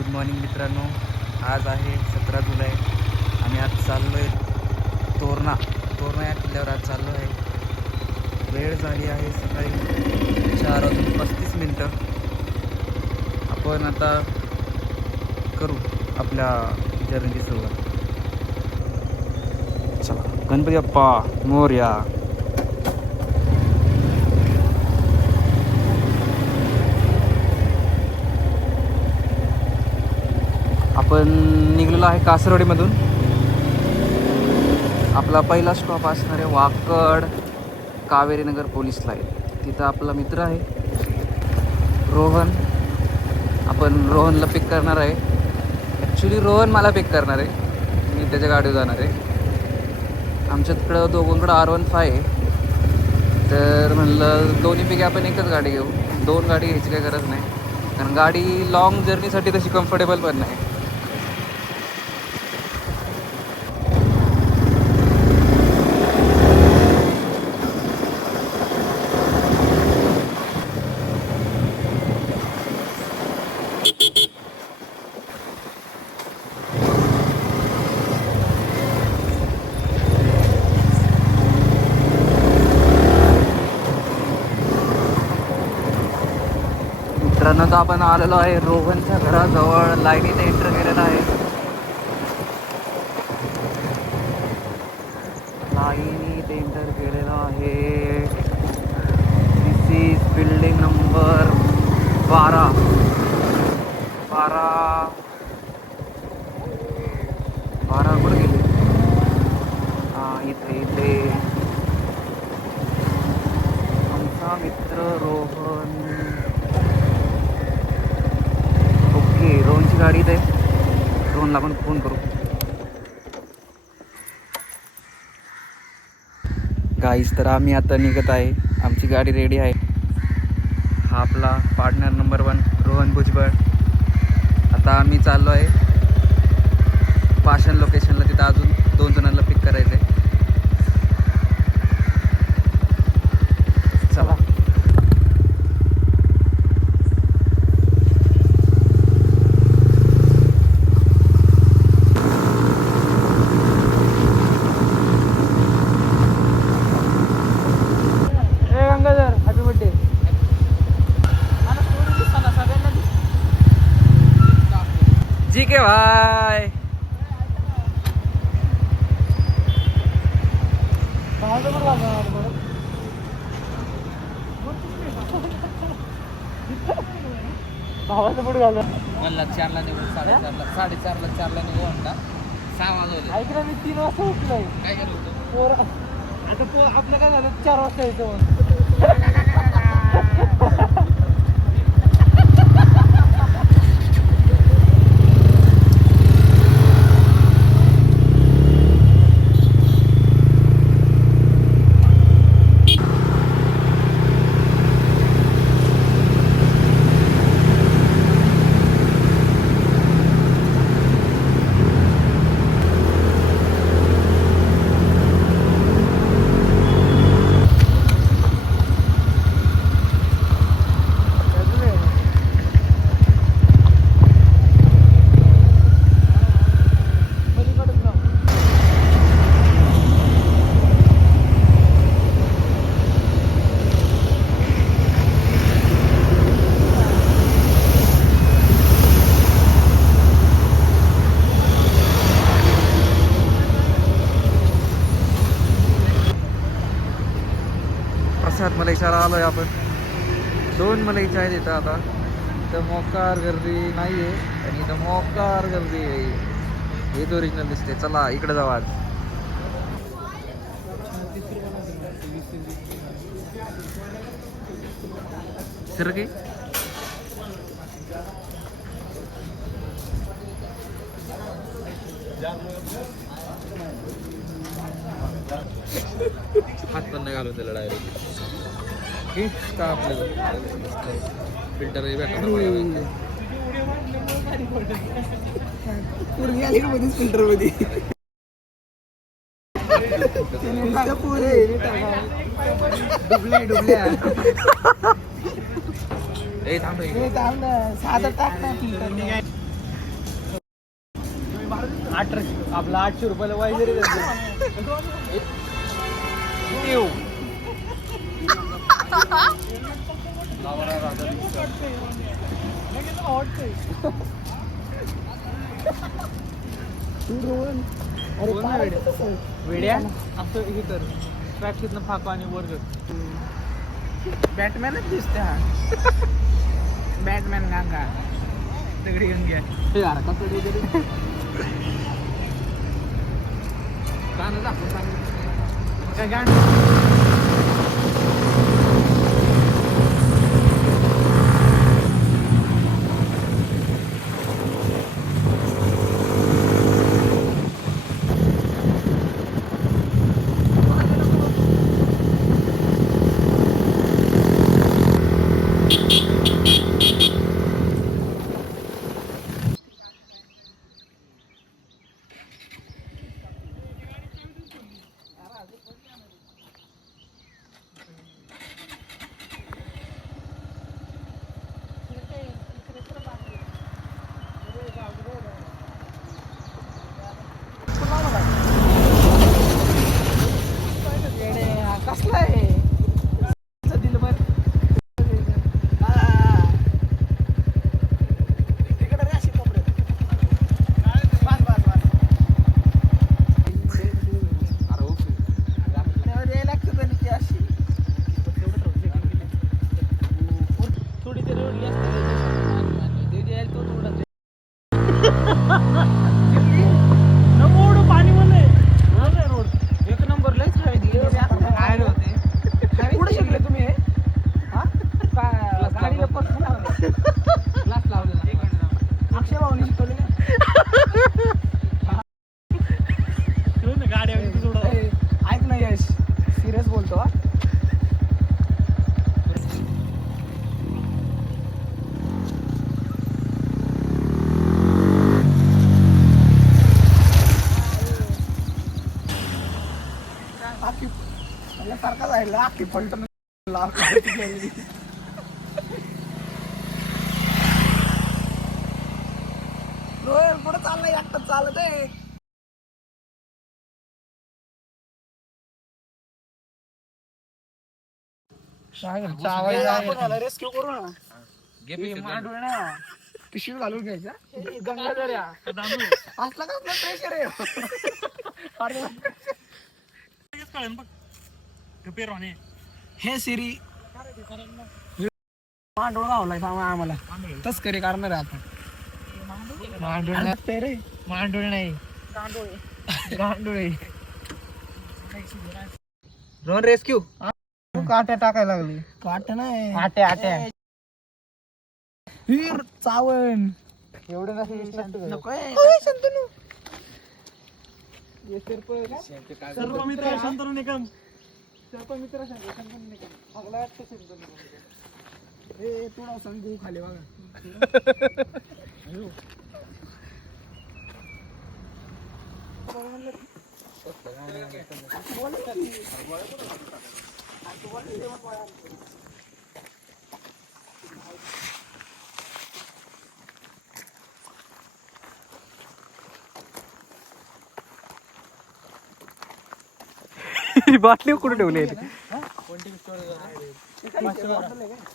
Good morning मित्रांनो. आज आहे 17 जुलै. आम्ही आज चाललो आहे तोरणा या किल्ल्यावर आज चाललो आहे. वेळ झाली आहे सकाळी 4:35. आपण आता करू आपल्या जर्नीची सुरुवात. चला, गणपती बाप्पा मोरया. आपण निघलेलो आहे कासरवाडीमधून. आपला पहिला स्टॉप असणार आहे वाकड कावेरीनगर पोलीस लाईन. तिथं आपला मित्र आहे रोहन. आपण रोहनला पिक करणार आहे. ॲक्च्युली रोहन मला पिक करणार आहे, मी त्याच्या गाडीवर जाणार आहे. आमच्या तिकडं दोघांकडं R15 आहे, तर म्हणलं दोन्हीपैकी आपण एकच गाडी घेऊ. दोन गाडी घ्यायची काही गरज नाही, कारण गाडी लाँग जर्नीसाठी तशी कम्फर्टेबल पण नाही. मित्रांनो, तर आपण आलेलो आहे रोहनच्या घराजवळ. लाईनीने एंटर केलेला आहे. लाईनीत एंटर केलेला आहे. दिस इज बिल्डिंग नंबर 12. कुठं गेली? हां, इथे आमचा मित्र रोहन. ओके, रोहनची गाडी इथे. रोहनला आपण फोन करू. गाईस, तर आम्ही आता निघत आहे. आमची गाडी रेडी आहे. हा आपला पार्टनर नंबर 1 रोहन भुजबळ. आता आम्ही चाललो आहे पाषाण लोकेशनला. तिथं अजून 2 जणांना पिक करायचं आहे. चला. Happy birthday. जी के भाई. भावाचं पुढे झालं. मला 4ला निघून 4:30ला निघू म्हणता. 6 वाजवले. ऐक ना, मी 3 वाजता उठलोय. काय केलं होतं? आता आपलं काय झालं, 4 वाजता यायचं. प्रसाद मलाई चारा आलोय आपण. 2 मलाई चाय देतं आता. इथं मोकार गर्दी नाही आहे, आणि इथं मोकार गर्दी आहे. हेच ओरिजिनल दिसते. चला इकडे जाऊ आज. सर की हात पण नाही घालून त्याला डायरेक्ट का आपल्याला फिल्टर फिल्टर मध्ये डुबल्या थांब साधं टाक ना फिल्टर. आपला 800 रुपयाला वायझर वेड्या असं हे कर ट्रॅक तिथनं फाको आणि वर बॅटमॅनच दिसते हा बॅटमॅन गांगा दगडी गंग्या हे यार का तरी तरी गाणं दाखव सांग काय गाणं कसला आहे दिलबर तिकडे रे अशी कपडे बस बस बस अरे लागतं पण ती अशी थोडी तरी रोडली असते ते तो थोडा नमोड पाणी मध्ये रोड एक नंबर लयच काय होते कुठे शिकले तुम्ही हे गाडीला क्लास लावलेला अक्षय भाऊनी शिकवले गाडी ऐक ना यश सिरियस बोलतो सारखा जायला अख्खी पलटून पुढे चाललंय एकटं चालत आहे रेस्क्यू करू ना पिशवी घालून घ्यायचा गंगाधर असला का प्रेशर आहे हे सिरी मांडोळ गावलाय आम्हाला तस्करी करणार आहे आपण रे मांडोळ नाही गांडोळे रोहन रेस्क्यू काट्या टाकायला लागली काट्या नाही आट्या आट्या हीर चावण एवढं नको शंतनू सर्व मित्र शंतनू निकम सर्व मित्र शंतनू निकम अगला वाटतं शंतनू हे थोडा सांगू खाली बघा बाटली कुठे ठेवली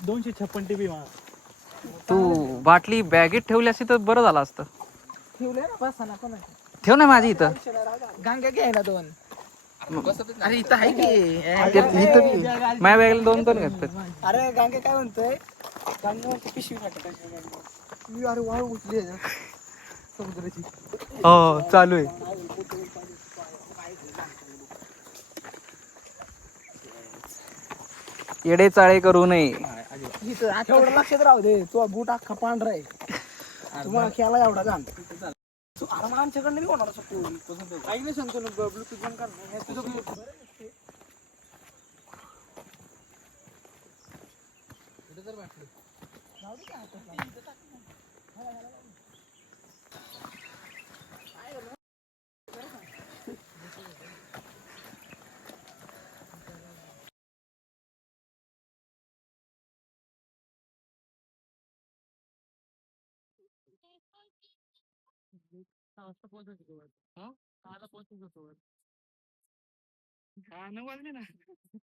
256 टीबी तू बाटली बॅगेत ठेवली असती तर बरं झालं असतं ठेवले ना बस ना पण ठेव ना माझी इथं गांग्या घ्याय ना दोन अरे इथं आहे की माझ्या बॅगला दोन घेतात अरे गांगे काय म्हणतोय गांगे पिशवी मी अरे वाळू उठली समुद्राची हो चालू आहे येडे चाळे करू नये एवढं लक्षात राहू दे तो बूट अख्खा पांढरा आहे तुम्हाला खेळा एवढा घाण अरे मग आमच्याकडे नाही होणार ऐक नाही सांगतो ना ब्लूटूथ बंद कर 9 वाजले ना.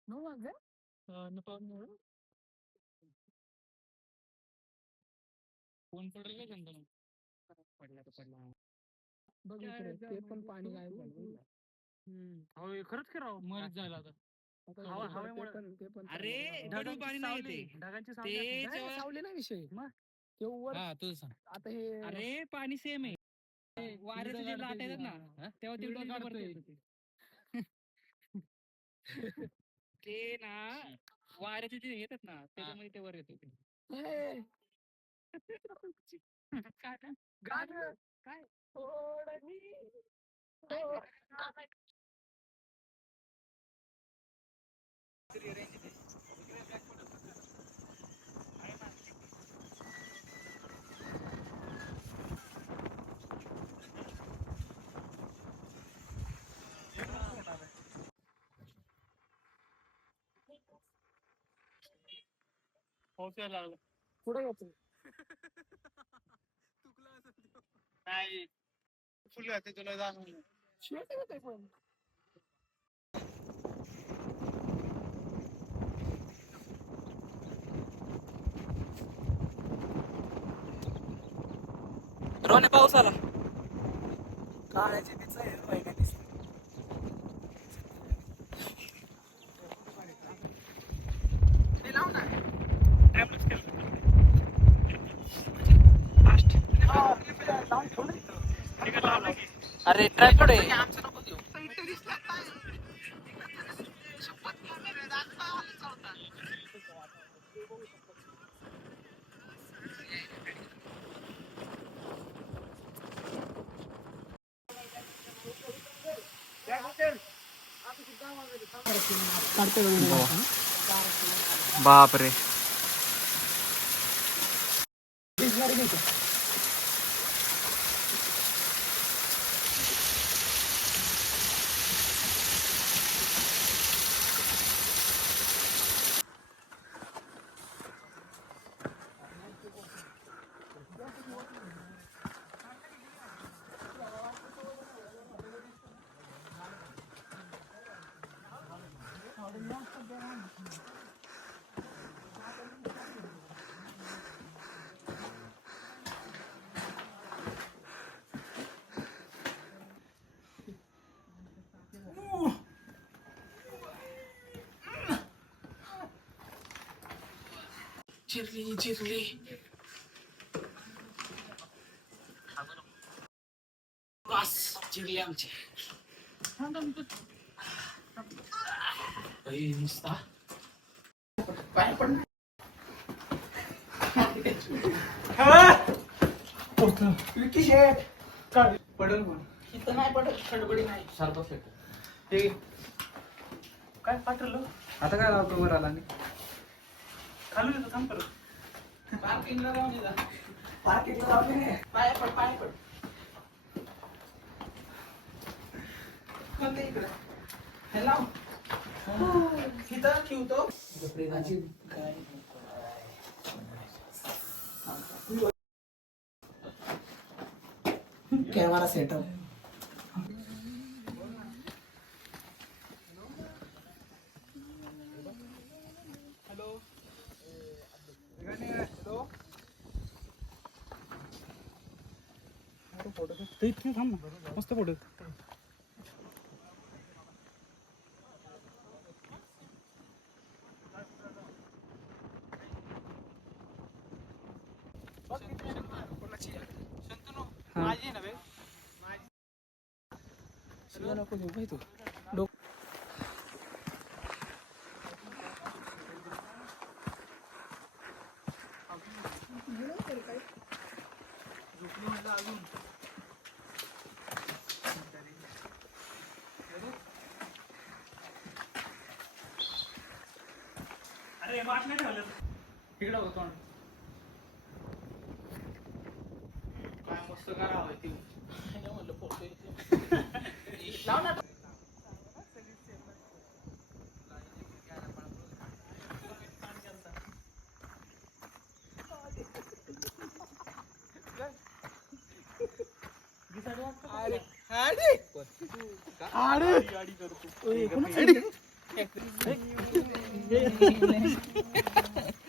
9 वाजले. फोन पडला का चंदन? पडला तर पडला. बघ इकडे, ते पण पाणी गायब झालं. होय खरंच की राव, मरत जायला आता. अरे ढगांची सावली, ढगांची सावली सावली नाही विषय. ते वर आता हे अरे पाणी सेम आहे. वाऱ्याचे जे लाट येतात ना तेव्हा ते डोक्यावर वरती येतं. ते ना वाऱ्याचे जे येतात ना त्याच्यामुळे ते वर येते. काय गाणं काय पोहोचायला लागलं. पुढे येतो. नाही फुल होते तुला जाणून शेवटी होते पण रोहन पाऊस आला. काळ्याची बीच आहे पहिल्या दिसली. ते लाव ना. टाइमलेस केलं. फास्ट. लावून ठेवलं तिथं. तिकडे लावलं की. अरे ट्रायपॉड आहे. आमचं नको देऊ. इथं दिसलं नाही. शपथ कॅमेरा दाखवा वाला चौथा. बाप रे. चिरली बस चिरली आमची नुसता पाय पड विकी शेट पडल पण इथं नाही पडत खडबडी नाही सारखं फेक. हे काय पाठवलं आता काय लावतो वर आला आणि चालू येतो थांब परत पार्किंगला जाऊन येतात पार्किंगला जाऊन ये पाय पड कोणते इकडे हे लाव इथं ठेवतो काय कॅमेरा सेटअप हॅलो फोटो इथे थांब ना मस्त फोटो माझी नव्हे नको देऊ काय तू अरे वाट नाही ठेवलं इकडं होतो काय मस्त करावं ती म्हणलं फोटो लाव ना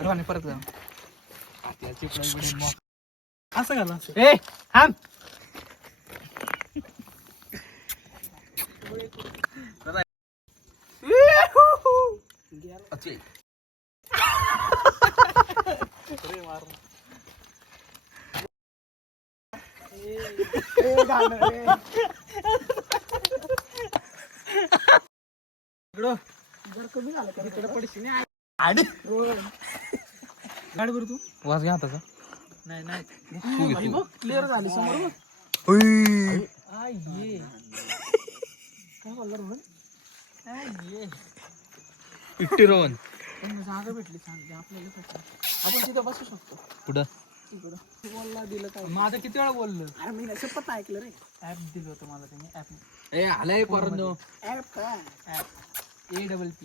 रोहन परत जा. असं घाला ए थांब वास घ्या आता क्लिअर झाली समोर इट्टी रोहन जागा भेटली चांगली आपल्याला आपण तिथं बसू शकतो पुढं बोलला दिलं काय माझं किती वेळा बोललो अरे मी शपथ ऐकलं रे ऍप दिलं होतं मला त्यांनी ऍप ए आलंय परत ऍप काय ऍप APP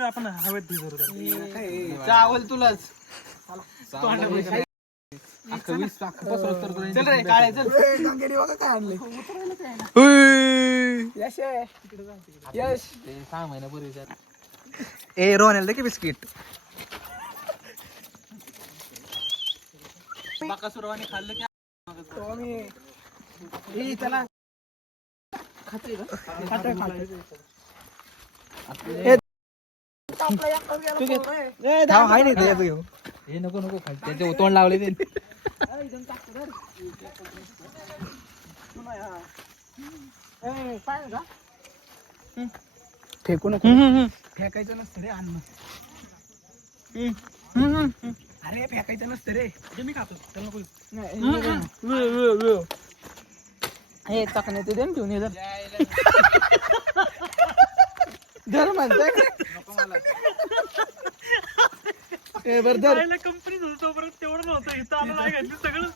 आपण हवेत भिजवतो चावल तुलाच चल रे काळे चल गंगेडी बघा काय आणले यश यश 6 महिन्यापूर्वी ए रोहन दे की बिस्किट बाकासुरवाने खाल्लं की त्याला खाते हे नको नको खाय त्याचे तोंड लावले ते फेकू नको फेकायचं नसतं रे अन्न अरे फेकायचं नसतं रे मी खातो हे चाकणे ते दे ना ठेवून धर म्हणताय कंपनी तोपर्यंत तेवढं नव्हतं इथं आलं नाही घातली सगळं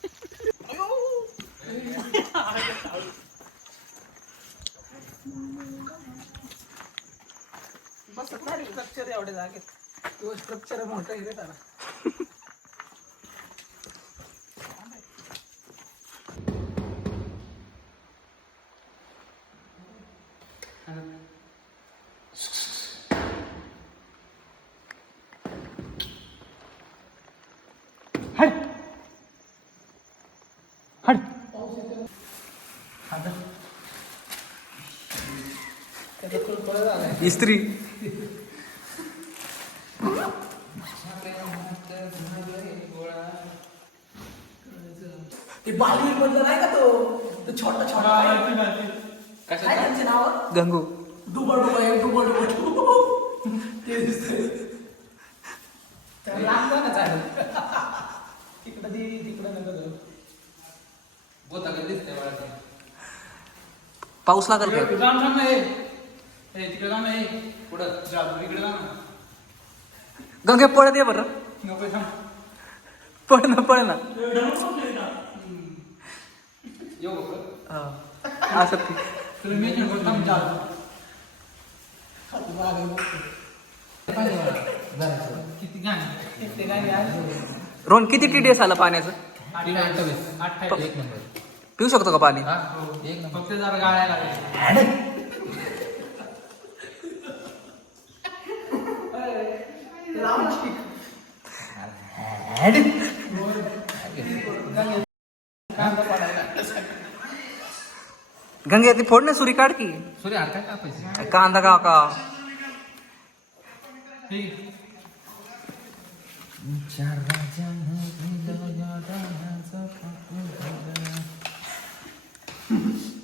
बस स्ट्रक्चर एवढे जागेत तो स्ट्रक्चर मोठं आहे रे त्याला इस्त्री बालवीर मधला नाही का तो छोटा छोटा काय त्यांचे नाव गंगू डुबा ते दिसतंय त्याला लागतं ना चालेल तिकडं नका पाऊस लागल का तिकडे जाणं आहे पुढं जादू इकडे जाणं गंगे पळत ये बरं नको थांब पळ ना येऊ असं तुला मी थांब जादू किती गाणी रोहन किती TDS आलं पाण्याचं 28 एक नंबर पिऊ शकतो का पाणी एक नंबर फक्त जरा गाळ्या लागल्या गंगे ती फोड ना सुरी काढ की सूर्य हात काय कापायचं कांदा का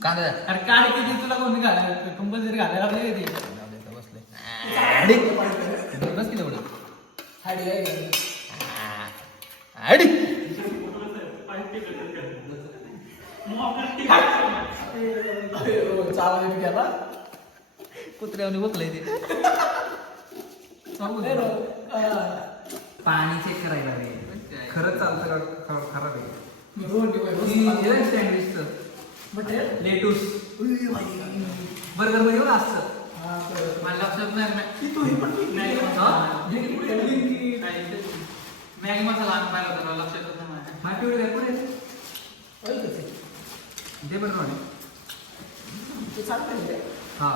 कांदा अरे काढ किती तुला कोणी घालायला कंपल्सरी घालायला लागले ते बस की तेवढं कुत्र्याने बसलंय ते पाणी चेक करायला रे खरंच चालतं का खराब आहे लेटूस बर्गर मध्ये येऊन असतं मला लक्षात नाही मॅगी मसाला आणून पाहिला होता लक्षात नाही माहिती दे बरं रोहन. ते चालतं रे. हा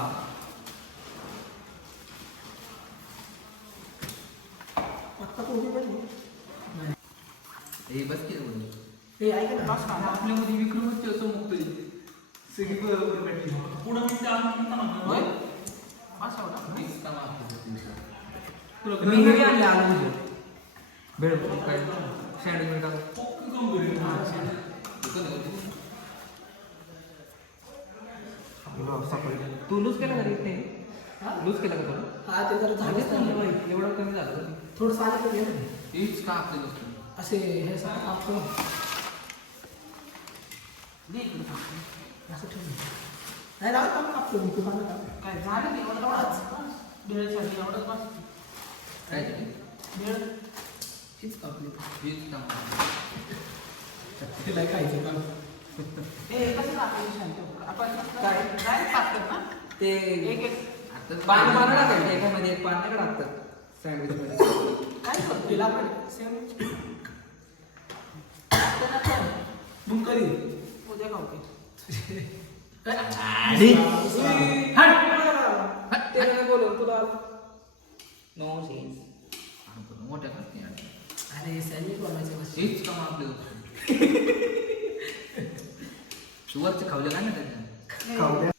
आत्ता कोणी पण हे बस केलं बोलू. हे ऐक ना बस का आपल्यामध्ये विक्रमच असं मुक्तोय सगळी बरोबर भेटली. पुढं मी त्या होय? बस एवढा वीस काम आपलं. मी हे आणले आलं म्हणजे भेळ काय सँडविच मिळतात. तू लूज केला का रे? लूज केला का थोडं? हा ते जरा झालंच नाही एवढं कमी झालं. थोडं साधं घे ना हीच का आपली गोष्ट असे हे सगळं आपण असं ठेवून नाही राहत का कापतो मी तुम्हाला काय झालं नाही एवढंच वेळेसाठी एवढंच बस काय झालं? वेळ हीच कापली हीच काम तिला खायचं काम हे कसं कापायचं शांत आपण काय काय कापतात ना ते एक एक आता पान मारा टाकायचं एकामध्ये एक पान नाही टाकतात सँडविच मध्ये. काय करतो तिला आपण सँडविच मग कधी उद्या खाऊ ते बोलून तुला नो सेन्स. मोठ्या करते अरे सँडविच बनवायचं बस हेच काम आपले वरचे खावले काय ना त्याच्या खाऊ द्या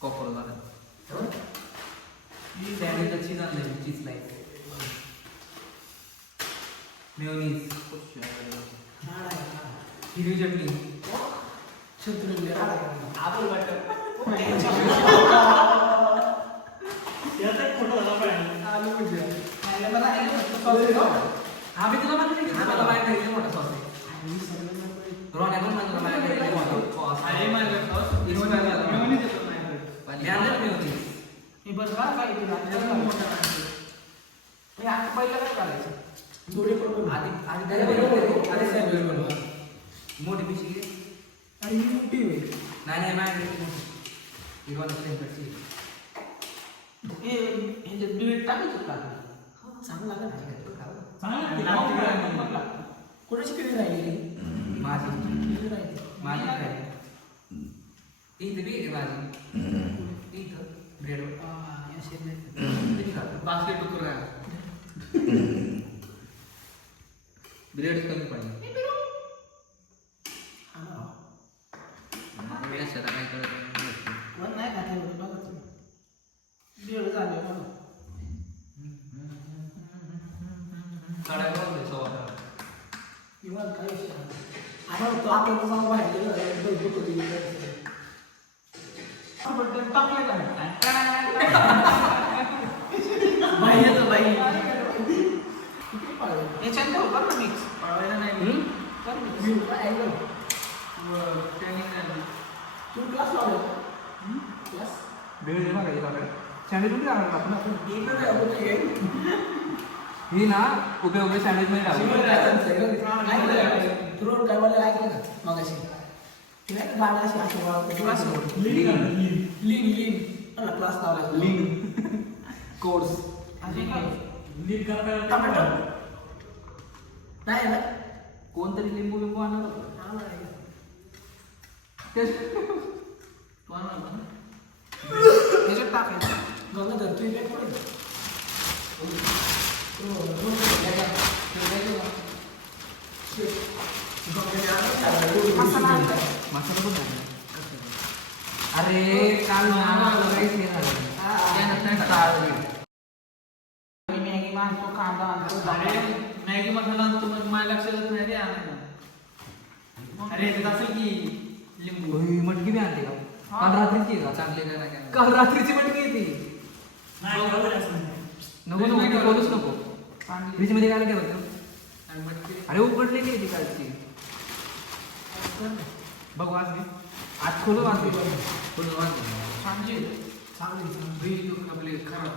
कॉपर झालं सँडविचला चीज आणलं चीज लाईट मेयोनीज हिरवी चटणी शत्रुंजय आपण वाटत आलू भुजिया आम्ही तुला माहिती नाही की मला माहिती नाही मोठा सॉस आहे. रोहन पण मला माहिती नाही मोठा सॉस आहे. हे बरं का काय पहिलं काय करायचं दोन्ही पण आधी सँडविच बनवा मोठी पिशी घे. आणि ही मोठी होईल नाही माझ्याकडे हे डिलीट टाकायचं का चांगलं लागत कोणाची किती राहिली माझी किती राहिली माझी काय इथे बी माझी इथं ब्रेडवर बास्केट टुकर ब्रेड कमी पाहिजे. काय करत नाही खाते बघत वेळ झाले म्हणून काढायला सव्वा किंवा काय विषय आता तो आपण जाऊन बाहेर गेलो टाकले बाई बाई याच्यात होता ना मिक्स पळवायला नाही तू क्लास लावला क्लास भेळ दे बघा सँडविच मध्ये टाकणार आपण ही ना उभे उभे सँडविच मध्ये तुरंत काय बोलायला ऐकलं का मगाशी तिला गाणं अशी आठवण लीन क्लास लावला लीन कोर्स टमाटर नाही ना कोणतरी लिंबू लिंबू आणणार त्याच्यात टाकायचं गंगा धरतोय काय पुढे मसाला पण अरे काल काहीच नाही झालं. मॅगी मानतो कांदा मॅगी मसाला आणतो मग माझ्या लक्षातच नाही रे आणायला. अरे असेल की लिंबू मटकी बी आणते का? काल रात्रीची का? चांगली काय काल रात्रीची मटकी येते. नको नको बोलूच नको. फ्रीज मध्ये काय ठेवतो? अरे उघडलेली आहे ती कालची. बघ वाजली आज खोलू वाजली खोलू वाजली चांगली आपली खराब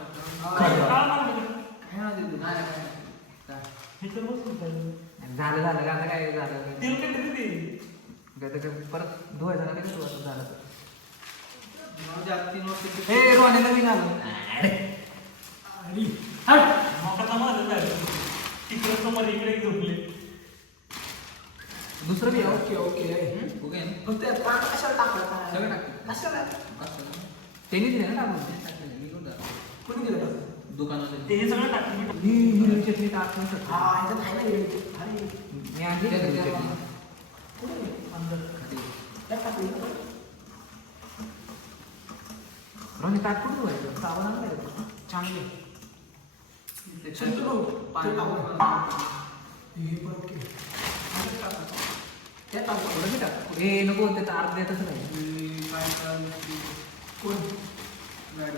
झालं झालं का आता काय झालं परत धुवायचं झालं काय सुरुवात झालं हे रोहन नवीन आलं दुसरं बी आहे. ओके ओके ओके ना? मग ते कांदा कशाला टाकला सगळं टाकतो. कशाला त्यांनी दिले ना टाकून. मी कोण टाकतो? कोणी दिलं टाकून? दुकानात ते सगळं टाकलं मी हिरवी चटणी टाकून शकतो हा ह्याच्यात आहे ना हिरवी चटणी. अरे मी आणली का तुमची चटणी? कुठे अंदर खाली. त्यात टाकली का? रोहन ताट कुठं व्हायचं? साबण आणलाय का? चांगली आहे. त्याच्यात पाणी टाकून. हे पण ओके त्यात टाकू थोडं बी टाक. हे नको त्याचा अर्ध देतच नाही. कोण गाडी.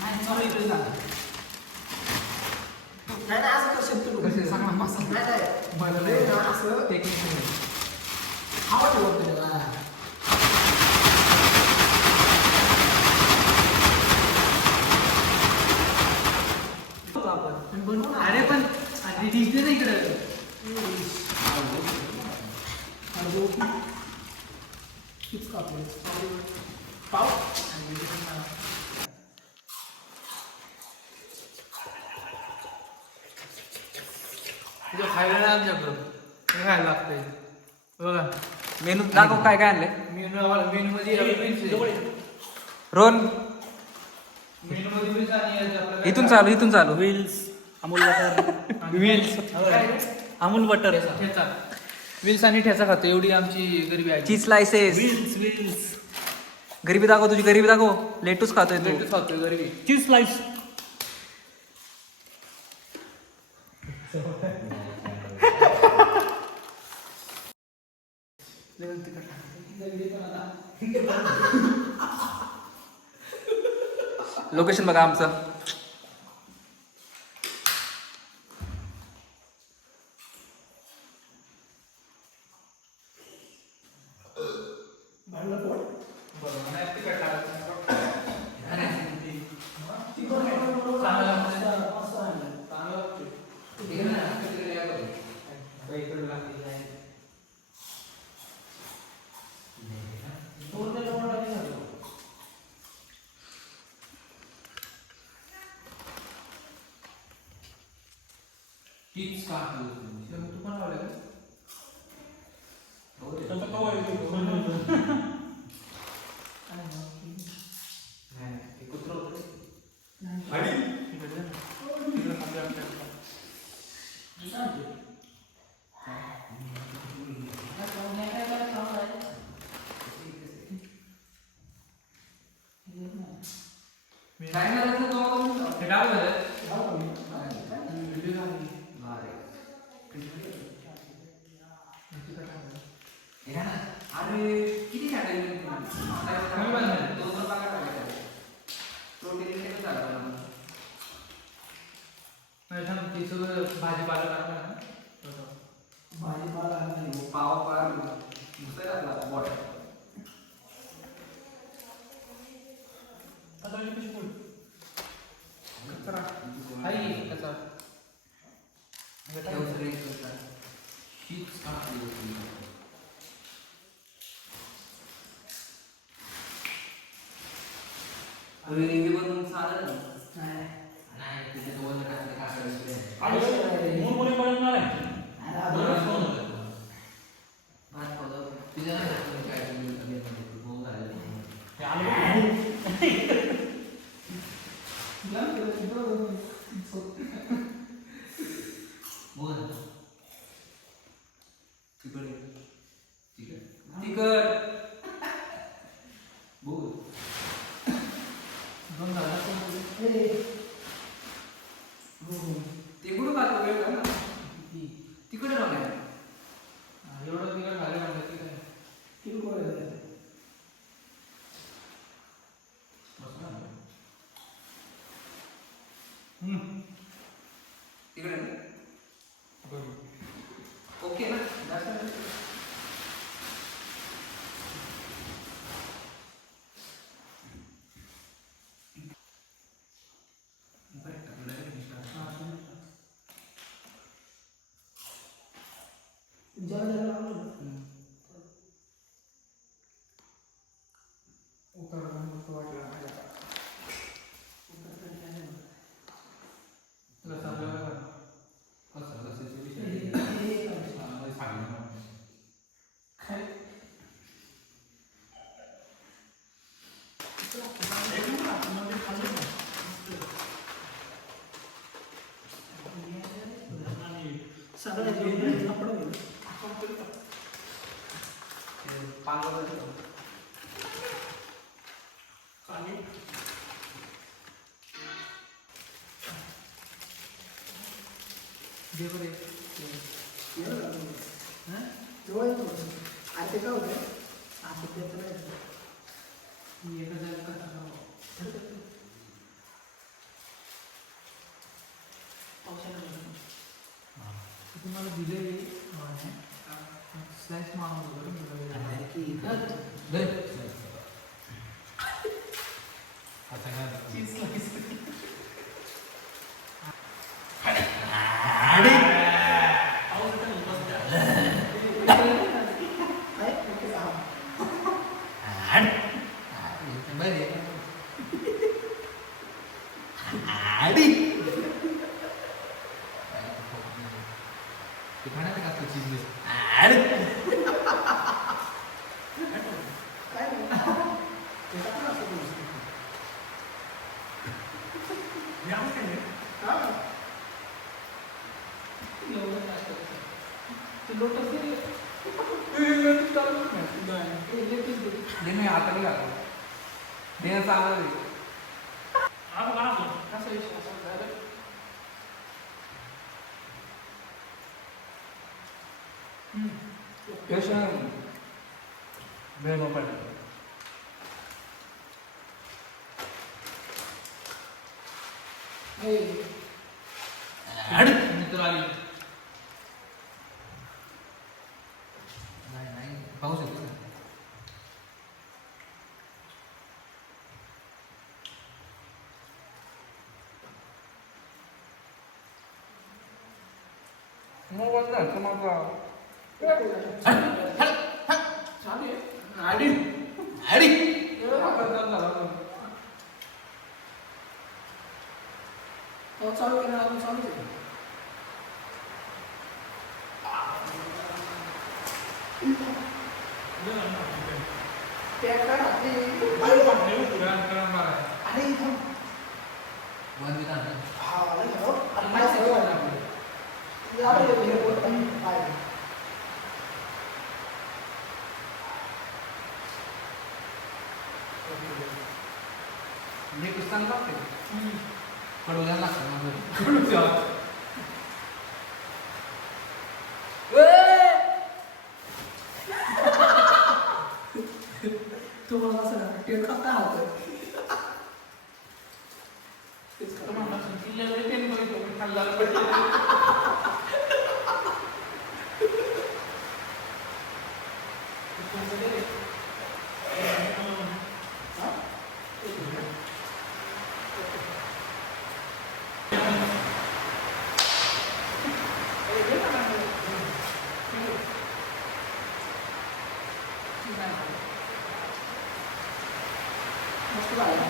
नाही चालू इकडे जा नाही नाही असं करशील तू कसे? चांगला मसाला नाही नाही मला नाही ना, असं टेक्निक नाही. आवडतं बघ तुला आपण बनवू ना अरे पण दिसते ना इकडं. पाव तुझं खायला नाही आमच्याकडं हे खायला लागतंय बघा मेनू दाखव काय काय आणलंय. मेनू मध्ये रोहन मेनू मध्ये वीस आणि आपल्याला इथून चालू इथून चालू. Wheels Amul butter wheels Amul butter ठेचा व्हील्स आणि ठेचा खातो एवढी आमची गरिबी आहे चीज स्लायसेस. व्हील्स गरिबी दाखव तुझी गरिबी दाखव. लेटूस खातोय तू. लेटूस खातोय गरिबी चीज स्लाइस लोकेशन बघा आमचं. चीज का तू पण लावलं अरे किती टाकायचं? प्रोटीन किती टाकायचं? भाजीपाला टाकला ना भाजीपाला नाही पाव पार दुसऱ्या टाकला बॉटल. बनवून चालेल नाही तिथे दोन ते कुठं खातो वेळ ना तिकडे राहणार एवढं तिला खायला लागलं की काय किरकोळ आहे. तिकडे ओके ना जास्त सगळ्यात सापडा होईल. तेव्हा येतो आणि ते काय होतं असं त्याचं नाही तुम्हाला दिले स्लॅश पाऊस येतो ना. चालू केलं आपण चालू केलं तुम्हाला असं टेन काय होतं मस्त झालं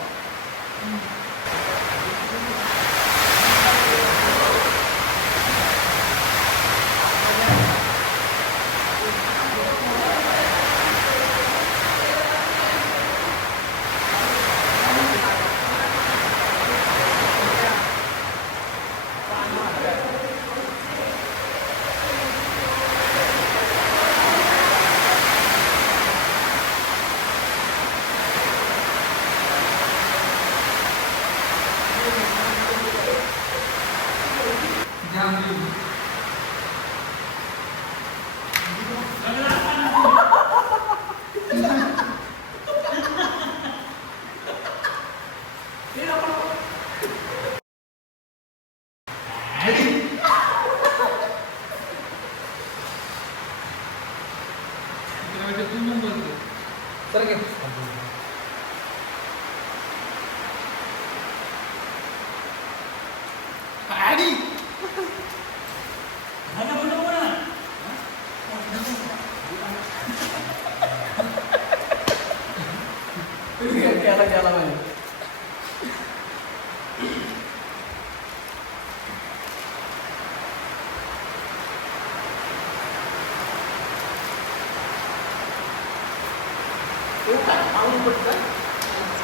गेला पाहिजे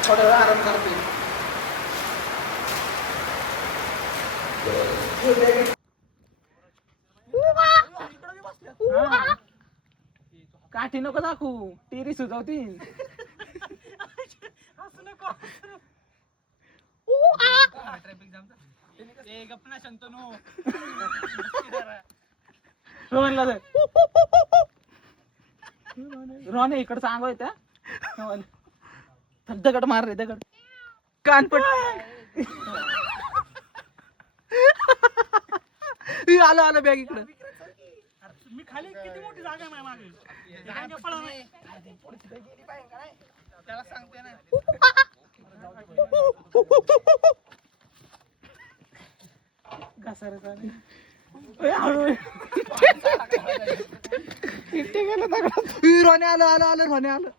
थोडा वेळ आराम करते Uga! काठी नको दाखवू टिरी सुचवतील रोहनला रोहन इकडं सांगू त्या दगड मार रे दगड कानपट आलं आलं बॅग इकडं मी खाली किती मोठी जागा आहे मागे त्याला सांगते ना घसारा रोने आलं आलं आलं रोने आलं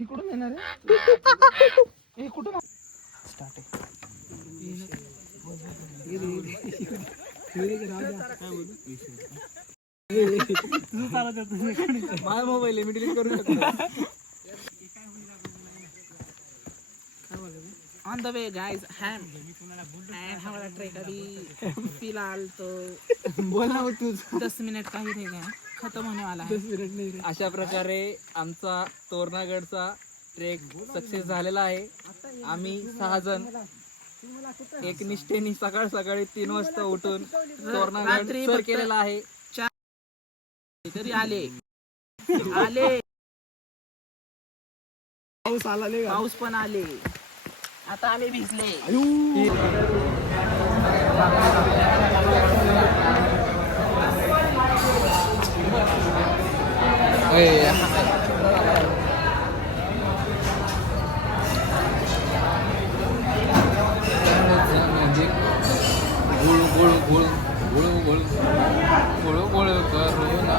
इकडून येणार आहे कुठून स्टार्ट माझा मोबाईल आहे मी डिलीट करू शकतो ऑन द वे गाइस हमारा ट्रेक अभी फिलहाल तो बोला हो तू 10 मिनट का ही रहेगा खत्म होने वाला है 10 मिनट नहीं अशा प्रकारे आमचा तोरणागडचा ट्रेक सक्सेस झालेला आहे. आम्ही 6 जण एक निष्ठेने सकाळ सकाळी 3 वाजता उठून तोरणागड सर केलेला आहे. तरी आले आले पाऊस आला पाऊस पण आले आता आम्ही भिजले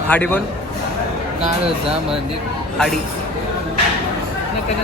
हाडी बोल काळजामध्ये हाडी नक्की